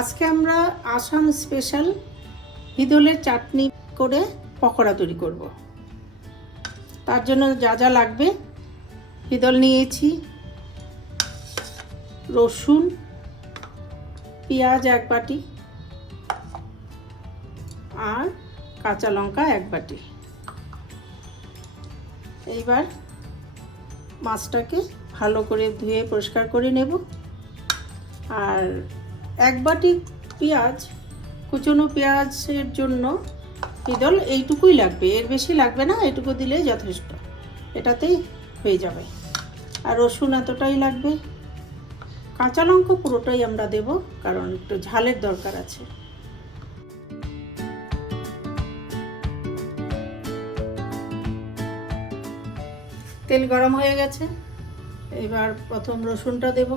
আজকে আমরা আসাম স্পেশাল হিদলের চাটনি করে পকোড়া তৈরি করব। তার জন্য যা যা লাগবে, হিদল নিয়েছি, রসুন, পেঁয়াজ 1 বাটি আর কাঁচা লঙ্কা 1 বাটি। এইবার মাছটাকে ভালো করে ধুয়ে পরিষ্কার করে নেব। আর 1 বাটি পেঁয়াজ, কুচনো পেঁয়াজের জন্য হিদল এইটুকুই লাগবে, এর বেশি লাগবে না, এইটুকু দিলেই যথেষ্ট, এটাতেই হয়ে যাবে। আর রসুন এতটাই লাগবে, কাঁচা লঙ্কা পুরোটাই আমরা দেব, কারণ একটু ঝালের দরকার আছে। তেল গরম হয়ে গেছে, এবার প্রথম রসুনটা দেব।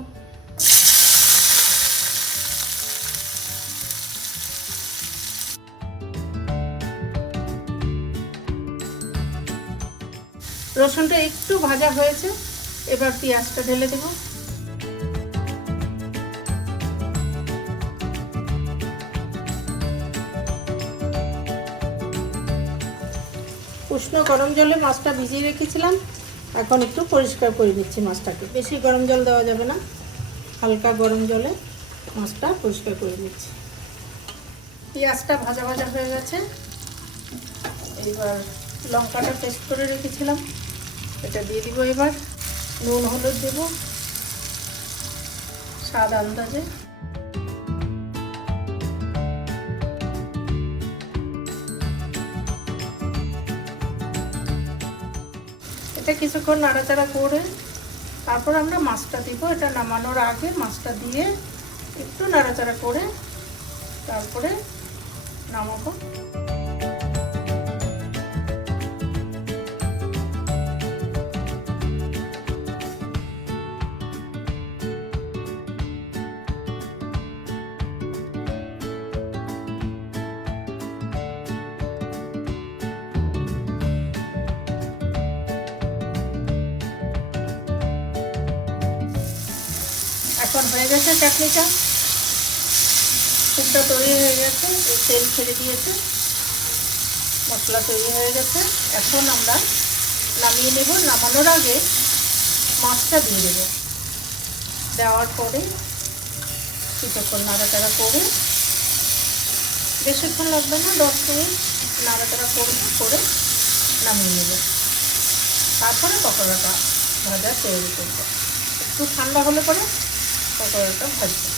রসুনটা একটু ভাজা হয়েছে, এবার পেঁয়াজটা ঢেলে দেব। উষ্ণ গরম জলে মাছটা ভিজিয়ে রেখেছিলাম, এখন একটু পরিষ্কার করে নিচ্ছি মাছটাকে। বেশি গরম জল দেওয়া যাবে না, হালকা গরম জলে মাছটা পরিষ্কার করে নিচ্ছি। পেঁয়াজটা ভাজা ভাজা হয়ে গেছে, এবার লঙ্কাটা পেস্ট করে রেখেছিলাম এটা দিয়ে দিব। এবার নুন হলুদ দেব স্বাদ আন্দাজে। এটা কিছুক্ষণ নাড়াচাড়া করে তারপর আমরা মাছটা দিব। এটা নামানোর আগে মাছটা দিয়ে একটু নাড়াচাড়া করে তারপরে নামাবো। এখন হয়ে গেছে চাটনিটা, পুরটা তৈরি হয়ে গেছে, তেল ছেড়ে দিয়েছে, মশলা তৈরি হয়ে গেছে। এখন আমরা নামিয়ে নেব। নামানোর আগে মাছটা দিয়ে দেব, দেওয়ার পরে কিছুক্ষণ নাড়াচাড়া করে, বেশিক্ষণ লাগবে না, 10 মিনিট নাড়াচাড়া করে নামিয়ে নেব। তারপরে পকোড়াটা ভাজা তৈরি করব। একটু ঠান্ডা হলে পরে পকোড়াটা ভাজবো।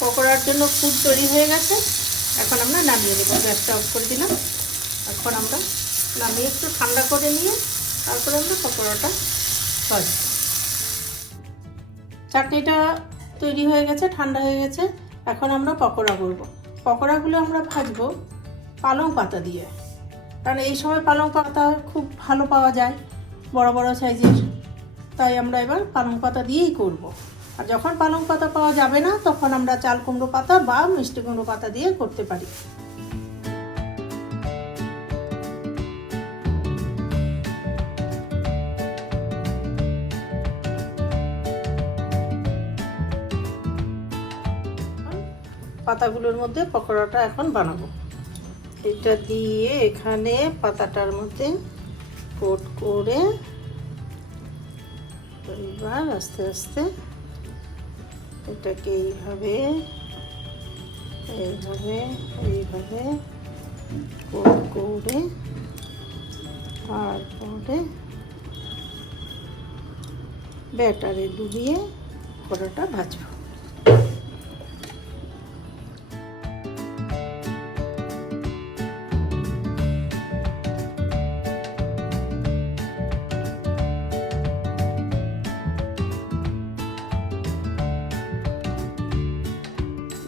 পকোড়ার জন্য পুর তৈরি হয়ে গেছে, এখন আমরা নামিয়ে নেব। গ্যাসটা অফ করে দিলাম। এখন আমরা নামিয়ে একটু ঠান্ডা করে নিয়ে তারপরে আমরা পকোড়াটা ভাজবো। চাটনিটা তৈরি হয়ে গেছে, ঠান্ডা হয়ে গেছে। এখন আমরা পকোড়া করব। পকোড়াগুলো আমরা ভাজবো পালং পাতা দিয়ে, কারণ এই সময় পালং পাতা খুব ভালো পাওয়া যায়, বড় বড় সাইজের, তাই আমরা এবার পালং পাতা দিয়েই করব। আর যখন পালং পাতা পাওয়া যাবে না, তখন আমরা চাল কুমড়ো পাতা বা মিষ্টি কুমড়ো পাতা দিয়ে করতে পারি। পাতাগুলোর মধ্যে পকোড়াটা এখন বানাবো। এটা দিয়ে এখানে পাতাটার মধ্যে কোট করে এবার আস্তে আস্তে এটাকে এইভাবে এইভাবে এইভাবে কোট করে তারপরে ব্যাটারে ডুবিয়ে পকোড়াটা ভাজবো।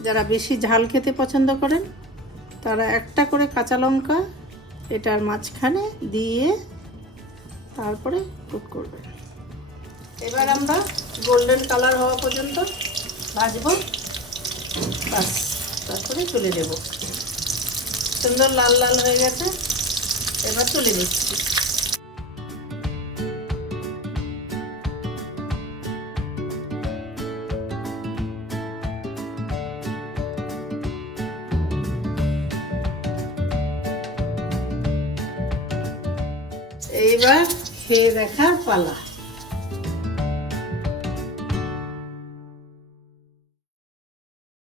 যারা বেশি ঝাল খেতে পছন্দ করেন তারা একটা করে কাঁচা লঙ্কা এটার মাঝখানে দিয়ে তারপরে কুক করবেন। এবার আমরা গোল্ডেন কালার হওয়া পর্যন্ত ভাজবো, বাস তারপরে তুলে দেব। সুন্দর লাল লাল হয়ে গেছে, এবার তুলে নিচ্ছি। এইবার খেয়ে দেখার পালা।